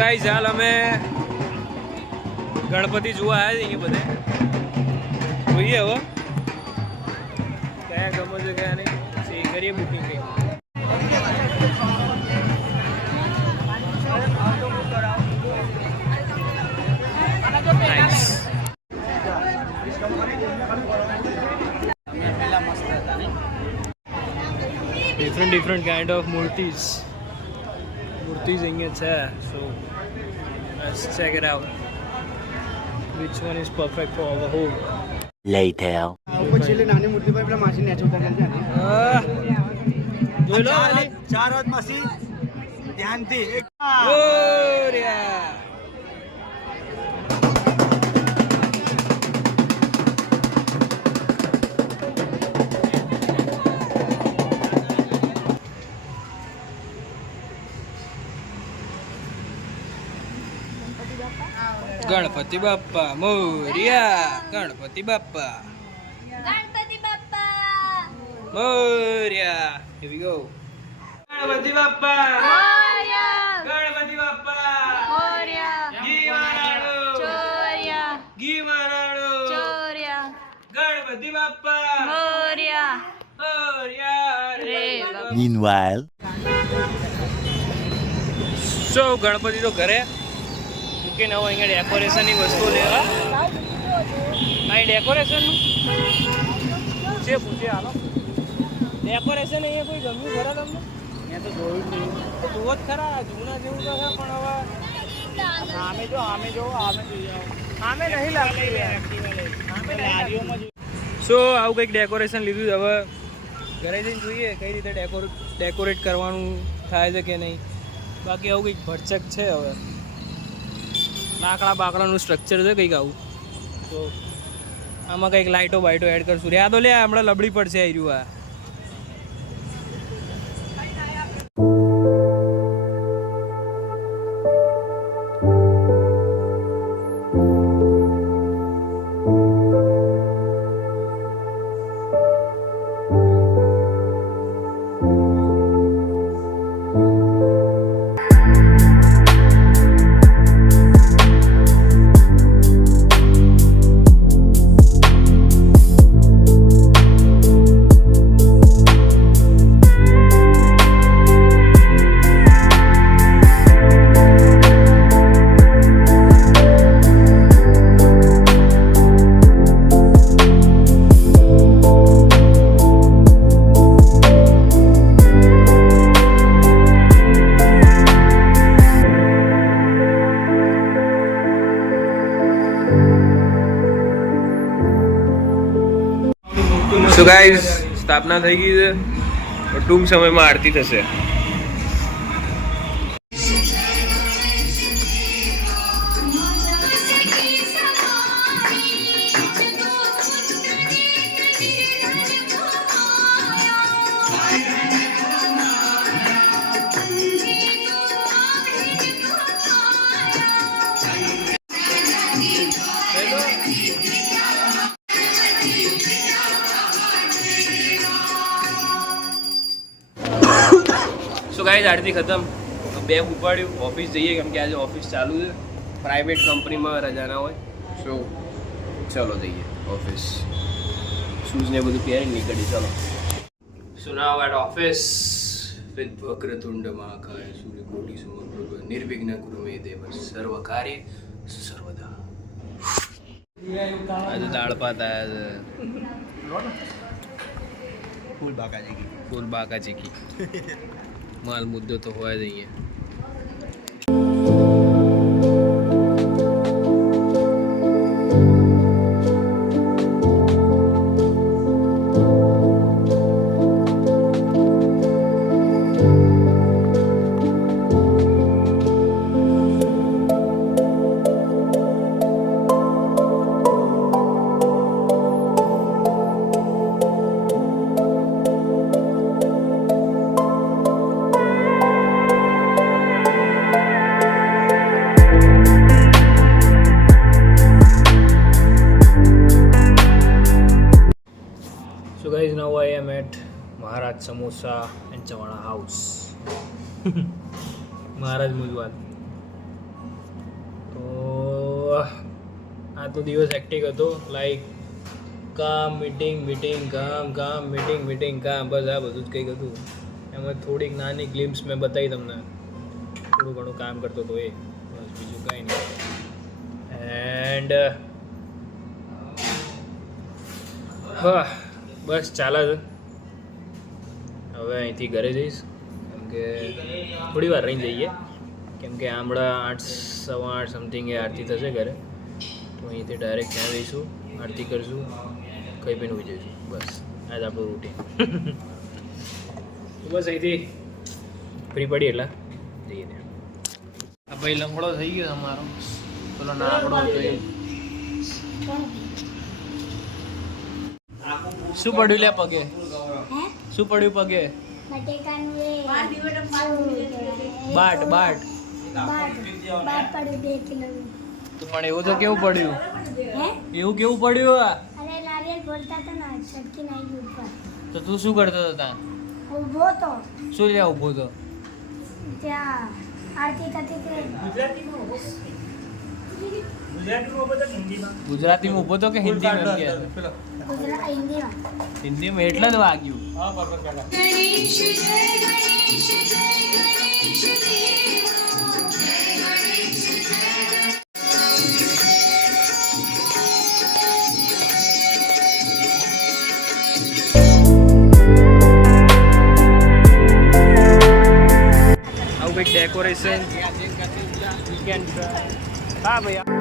Guys હાલ અમે ગણપતિ જોવા આવ્યા છીએ બધે. જોઈએ હવે કયા ગમે છે કયા નહીં, એ કરીએ બુકિંગ કંઈ. different kind of murtis અહીંયા છે. So let's check it out. Which one is perfect for our home? Later. છેલ્લે નાની મૂર્તિ પર પેલા માસી નેચો ઉતારેલ છે. જોઈ લો ખાલી 4 હાથ માસી ધ્યાનથી. Oriya Ganpati Bappa Morya. Ganpati Bappa Morya. Here we go. Ganpati Bappa Morya. Ganpati Bappa Morya. ઘી મારાડો ચોરિયા. ઘી મારાડો ચોરિયા. ગણપતિ બાપ્પા મોરિયા. મોરિયા. Meanwhile. So ગણપતિ તો ઘરે કે નવો અહીંયા ડેકોરેશનની વસ્તુઓ લેવા. અહીં ડેકોરેશનનું છે પૂછે હાલો. ડેકોરેશન અહીંયા કોઈ ગમ્યું ખરા તમને? મેં તો જોયું જ નહીં. જુઓ જ ખરા જૂના જેવું તો છે પણ હવે આમે જો આમે જોઈએ આમે નહીં લાગતી. સો આવું કંઈક ડેકોરેશન લીધું છે. હવે ઘરે જઈને જોઈએ કઈ રીતે ડેકોરેટ કરવાનું થાય છે કે નહીં. બાકી આવું કંઈક ભરચક છે. હવે લાકડા બાકડાનું સ્ટ્રક્ચર છે કંઈક આવું. તો આમાં કંઈક લાઇટો બાઇટો એડ કરશું. યાદ લે હમણાં લબડી પડશે આવી રહ્યું આ. તો ગાઈસ સ્થાપના થઈ ગઈ છે. ટૂંક સમયમાં આરતી થશે. સો ગાઈસ આરતી ખતમ. બેગ ઉપાડ્યું, ઓફિસ જઈએ કેમ કે આજે ઓફિસ ચાલુ છે. પ્રાઇવેટ કંપનીમાં રજા ના હોય. સો ચલો જઈએ ઓફિસ. શૂઝ ને બધું પહેરીને નીકળી. ચલો. સો નાઉ એટ ઓફિસ વિથ વક્રતુંડ મહાકાય સૂર્યકોટિ સમપ્રભ નિર્વિઘ્ન કુરુ મે દેવ સર્વ કાર્ય સર્વદા. આજે દાળ ભાત આયા છે. ફૂલ બાકાજી કી માલ મુદ્દો તો હોય જ અહીંયા. So guys, now I am at Maharaj Samosa and Chawana House. Maharaj Mujwal. આ તો દિવસ હેક્ટિક હતો લાઈક કામ મીટિંગ મીટિંગ કામ મીટિંગ મીટિંગ કામ બસ આ બધું જ કંઈક હતું. એમાં થોડીક નાની ગ્લિમ્સ મેં બતાવી તમને, થોડું ઘણું કામ કરતો હતો એ, બસ બીજું કાંઈ નહીં. એન્ડ બસ ચાલે છે. હવે અહીંથી ઘરે જઈશ કેમ કે થોડી વાર રહીને જઈએ, કેમ કે હમણાં 8 સવા 8 સમથિંગ એ આરતી થશે ઘરે, તો અહીંથી ડાયરેક્ટ ત્યાં જઈશું, આરતી કરીશું, કંઈ બી હોઈ જઈશું. બસ આ જ આપણું રૂટીન. બસ અહીંથી ફ્રી પડી એટલે જઈએ ત્યાં. આ ભાઈ લંગડો થઈ ગયો અમારો, પેલો નાકડો થઈ. શું પડ્યું લે પગે? શું પડ્યું પગે? બાટ બાટ તો પણ એવું તો કેવું પડ્યું? એવું કેવું પડ્યું? તો તું શું કરતો હતો ત્યાં? શું લે ઊભો તો? ગુજરાતીમાં ઊભો તો કે હિન્દીમાં? હિન્દીમાં એટલે જ વાગ્યું. આવું કંઈક ડેકોરેશન. હા ભૈયા.